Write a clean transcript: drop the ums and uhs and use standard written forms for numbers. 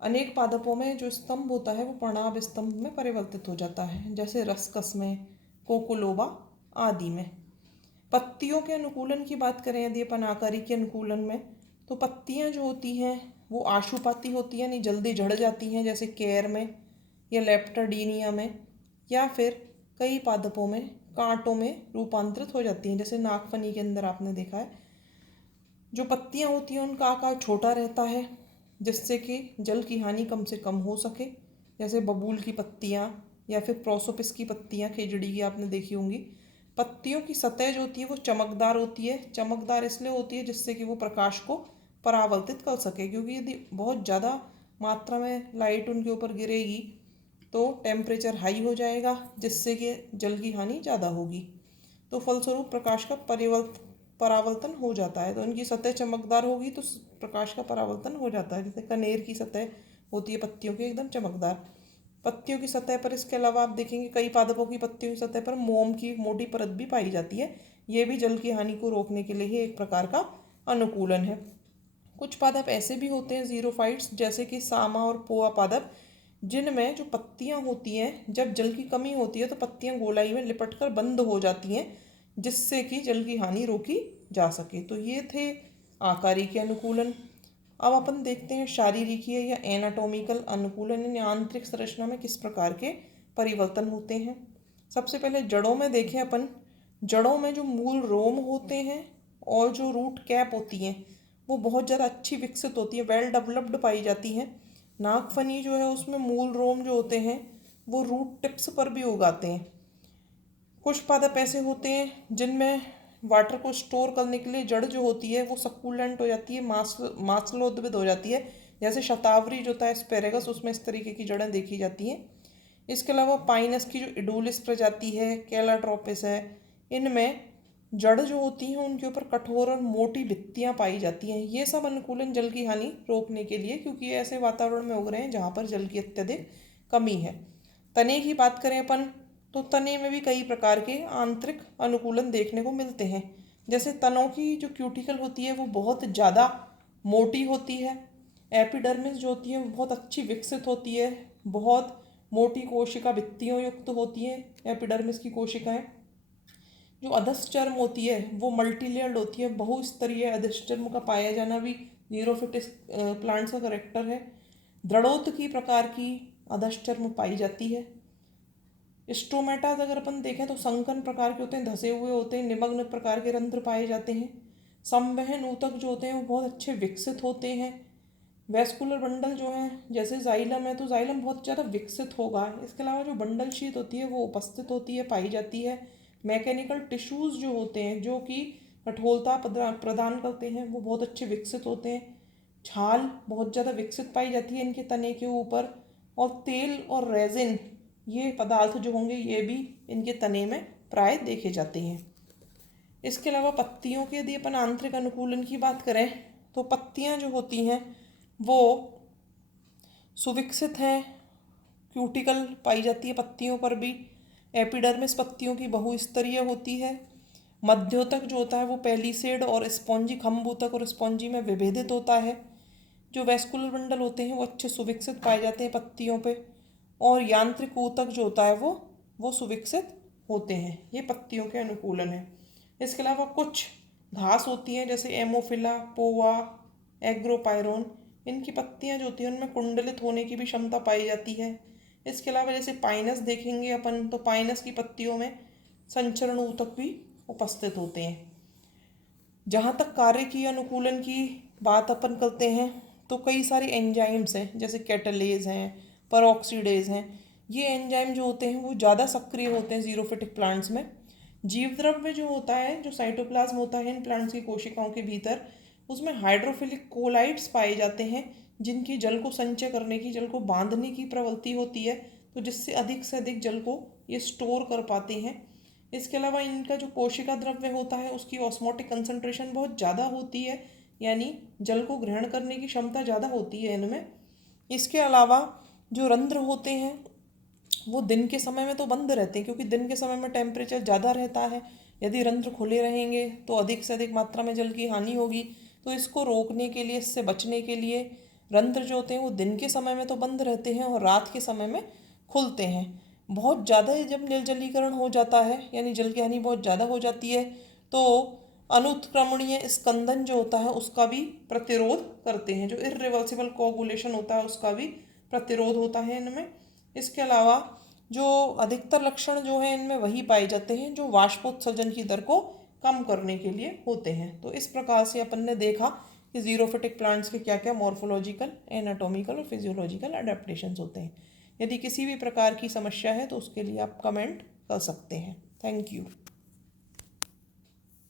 अनेक पादपों में जो स्तंभ होता है वो पर्णाभ स्तंभ में परिवर्तित हो जाता है, जैसे रसकस में, कोकोलोबा आदि में। पत्तियों के अनुकूलन की बात करें यदि अपन आकारी के अनुकूलन में, तो पत्तियां जो होती हैं वो आशुपाती होती हैं, यानी जल्दी झड़ जाती हैं, जैसे केर में या लेप्टाडीनिया में, या फिर कई पादपों में कांटों में रूपांतरित हो जाती हैं, जैसे नागफनी के अंदर आपने देखा है। जो पत्तियां होती हैं उनका आकार छोटा रहता है, जिससे कि जल की हानि कम से कम हो सके, जैसे बबूल की पत्तियां या फिर प्रोसोपिस की पत्तियां, खेजड़ी की आपने देखी होंगी। पत्तियों की सतह जो होती है वो चमकदार होती है। चमकदार इसलिए होती है जिससे कि वो प्रकाश को परावर्तित कर सके, क्योंकि यदि बहुत ज़्यादा मात्रा में लाइट उनके ऊपर गिरेगी तो टेम्परेचर हाई हो जाएगा, जिससे कि जल की हानि ज़्यादा होगी। तो फलस्वरूप प्रकाश का परावर्तन हो जाता है। तो इनकी सतह चमकदार होगी तो प्रकाश का परावर्तन हो जाता है। जैसे कनेर की सतह होती है पत्तियों की एकदम चमकदार। पत्तियों की सतह पर इसके अलावा आप देखेंगे कई पादपों की पत्तियों की सतह पर मोम की मोटी परत भी पाई जाती है। ये भी जल की हानि को रोकने के लिए ही एक प्रकार का अनुकूलन है। कुछ पादप ऐसे भी होते हैं जीरोफाइट्स, जैसे कि सामा और पोआ पादप, जिनमें जो पत्तियां होती हैं जब जल की कमी होती है तो पत्तियां गोलाई में लिपटकर बंद हो जाती हैं, जिससे कि जल की हानि रोकी जा सके। तो ये थे आकारी के अनुकूलन। अब अपन देखते हैं शारीरिकीय या एनाटॉमिकल अनुकूलन, यानी आंतरिक संरचना में किस प्रकार के परिवर्तन होते हैं। सबसे पहले जड़ों में देखें अपन। जड़ों में जो मूल रोम होते हैं और जो रूट कैप होती हैं वो बहुत ज़्यादा अच्छी विकसित होती है, वेल डेवलप्ड पाई जाती हैं। नागफनी जो है उसमें मूल रोम जो होते हैं वो रूट टिप्स पर भी उगाते हैं। कुछ पादप ऐसे होते हैं जिनमें वाटर को स्टोर करने के लिए जड़ जो होती है वो सक्यूलेंट हो जाती है, मांसलोद्भिद हो जाती है, जैसे शतावरी जो होता है एस्पेरेगस, उसमें इस तरीके की जड़ें देखी जाती हैं। इसके अलावा पाइनस की जो इडोलिस प्रजाति है, कैलाट्रोपिस है, इनमें जड़ जो होती हैं उनके ऊपर कठोर और मोटी भित्तियाँ पाई जाती हैं। ये सब अनुकूलन जल की हानि रोकने के लिए, क्योंकि ये ऐसे वातावरण में उग रहे हैं जहाँ पर जल की अत्यधिक कमी है। तने की बात करें अपन, तो तने में भी कई प्रकार के आंतरिक अनुकूलन देखने को मिलते हैं। जैसे तनों की जो क्यूटिकल होती है वो बहुत ज़्यादा मोटी होती है। एपिडर्मिस जो होती है वो बहुत अच्छी विकसित होती है, बहुत मोटी कोशिका भित्तियों युक्त होती हैं एपिडर्मिस की कोशिकाएं। जो अधश्चर्म होती है वो मल्टीलेयर्ड होती है, बहुस्तरीय अधश्चर्म का पाया जाना भी जीरोफिटिस प्लांट्स का करेक्टर है। दृढ़ोत्तकी प्रकार की अधश्चर्म पाई जाती है। स्ट्रोमेटाज अगर अपन देखें तो संकन प्रकार के होते हैं, धसे हुए होते हैं, निमग्न प्रकार के रंध्र पाए जाते हैं। संवहन ऊतक जो होते हैं वो बहुत अच्छे विकसित होते हैं। वेस्कुलर बंडल जो है जैसे जाइलम है तो जाइलम बहुत ज़्यादा विकसित होगा। इसके अलावा जो बंडल शीत होती है वो उपस्थित होती है, पाई जाती है। मैकेनिकल टिश्यूज़ जो होते हैं जो कि कठोरता प्रदान करते हैं वो बहुत अच्छे विकसित होते हैं। छाल बहुत ज़्यादा विकसित पाई जाती है इनके तने के ऊपर। और तेल और रेजिन ये पदार्थ जो होंगे ये भी इनके तने में प्राय देखे जाते हैं। इसके अलावा पत्तियों के यदि अपन आंतरिक अनुकूलन की बात करें तो पत्तियां जो होती हैं वो सुविकसित हैं, क्यूटिकल पाई जाती है पत्तियों पर भी। एपिडर्मिस पत्तियों की बहुस्तरीय होती है। मध्योतक जो होता है वो पेलिसेड और स्पॉन्जी, खम्भ ऊतक और स्पॉन्जी में विभेदित होता है। जो वेस्कुलर बंडल होते हैं वो अच्छे सुविकसित पाए जाते हैं पत्तियों पे। और यांत्रिक ऊतक जो होता है वो सुविकसित होते हैं। ये पत्तियों के अनुकूलन है। इसके अलावा कुछ घास होती हैं जैसे एमोफिला, पोवा, एग्रोपायरोन, इनकी पत्तियां जो होती हैं उनमें कुंडलित होने की भी क्षमता पाई जाती है। इसके अलावा जैसे पाइनस देखेंगे अपन तो पाइनस की पत्तियों में संचरण ऊतक भी उपस्थित होते हैं। जहाँ तक कार्य की अनुकूलन की बात अपन करते हैं तो कई सारे एंजाइम्स हैं, जैसे कैटलेज हैं, परऑक्सीडेज हैं। ये एंजाइम जो होते हैं वो ज़्यादा सक्रिय होते हैं जीरोफिटिक प्लांट्स में। जीवद्रव्य जो होता है, जो साइटोप्लाज्म होता है इन प्लांट्स की कोशिकाओं के भीतर, उसमें हाइड्रोफिलिक कोलाइड्स पाए जाते हैं, जिनकी जल को संचय करने की, जल को बांधने की प्रवृत्ति होती है, तो जिससे अधिक से अधिक जल को ये स्टोर कर पाते हैं। इसके अलावा इनका जो कोशिका द्रव्य होता है उसकी ऑस्मोटिक कंसंट्रेशन बहुत ज़्यादा होती है, यानी जल को ग्रहण करने की क्षमता ज़्यादा होती है इनमें। इसके अलावा जो रंध्र होते हैं वो दिन के समय में तो बंद रहते हैं, क्योंकि दिन के समय में टेम्परेचर ज़्यादा रहता है। यदि रंध्र खुले रहेंगे तो अधिक से अधिक मात्रा में जल की हानि होगी। तो इसको रोकने के लिए, इससे बचने के लिए रंध्र जो होते हैं वो दिन के समय में तो बंद रहते हैं और रात के समय में खुलते हैं। बहुत ज़्यादा जब निर्जलीकरण हो जाता है यानी जल की हानि बहुत ज़्यादा हो जाती है तो अनुत्क्रमणीय स्कंदन जो होता है उसका भी प्रतिरोध करते हैं। जो इर्रिवर्सिबल कोगुलेशन होता है उसका भी प्रतिरोध होता है इनमें। इसके अलावा जो अधिकतर लक्षण जो हैं इनमें वही पाए जाते हैं जो वाष्पोत्सर्जन की दर को कम करने के लिए होते हैं। तो इस प्रकार से अपन ने देखा कि जीरोफिटिक प्लांट्स के क्या क्या मॉर्फोलॉजिकल, एनाटॉमिकल और फिजियोलॉजिकल अडेप्टेशंस होते हैं। यदि किसी भी प्रकार की समस्या है तो उसके लिए आप कमेंट कर सकते हैं। Thank you.